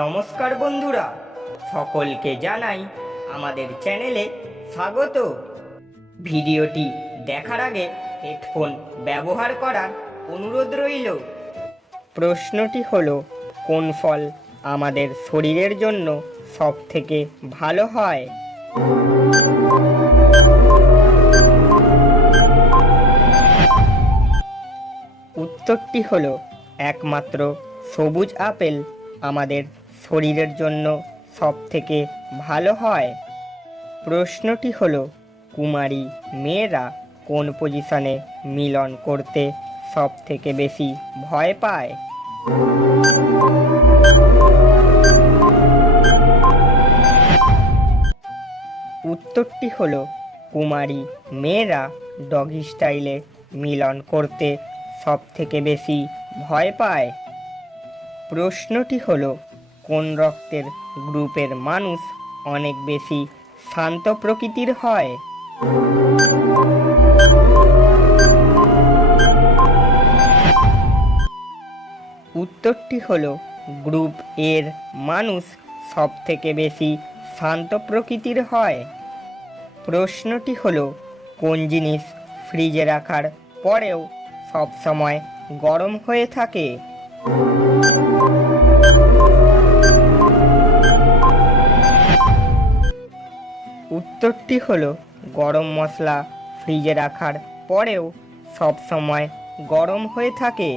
নমস্কার বন্ধুরা, সকলকে জানাই আমাদের চ্যানেলে স্বাগত। ভিডিওটি দেখার আগে হেডফোন ব্যবহার করার অনুরোধ রইল। প্রশ্নটি হলো, কোন ফল আমাদের শরীরের জন্য সবথেকে ভালো হয়? উত্তরটি হলো একমাত্র সবুজ আপেল আমাদের শরীরের জন্য সবথেকে ভালো হয়। প্রশ্নটি হলো, কুমারী মেয়েরা কোন পজিশনে মিলন করতে সবথেকে বেশি ভয় পায়? উত্তরটি হলো, কুমারী মেয়েরা ডগি স্টাইলে মিলন করতে সবথেকে বেশি ভয় পায়। প্রশ্নটি হলো, কোন রক্তের গ্রুপের মানুষ অনেক বেশি শান্ত প্রকৃতির হয়? উত্তরটি হলো, গ্রুপ এর মানুষ সবথেকে বেশি শান্ত প্রকৃতির হয়। প্রশ্নটি হলো, কোন জিনিস ফ্রিজে রাখার পরেও সবসময় গরম হয়ে থাকে? উত্তরটি হলো, গরম মশলা ফ্রিজে রাখার পরেও সবসময় গরম হয়ে থাকে।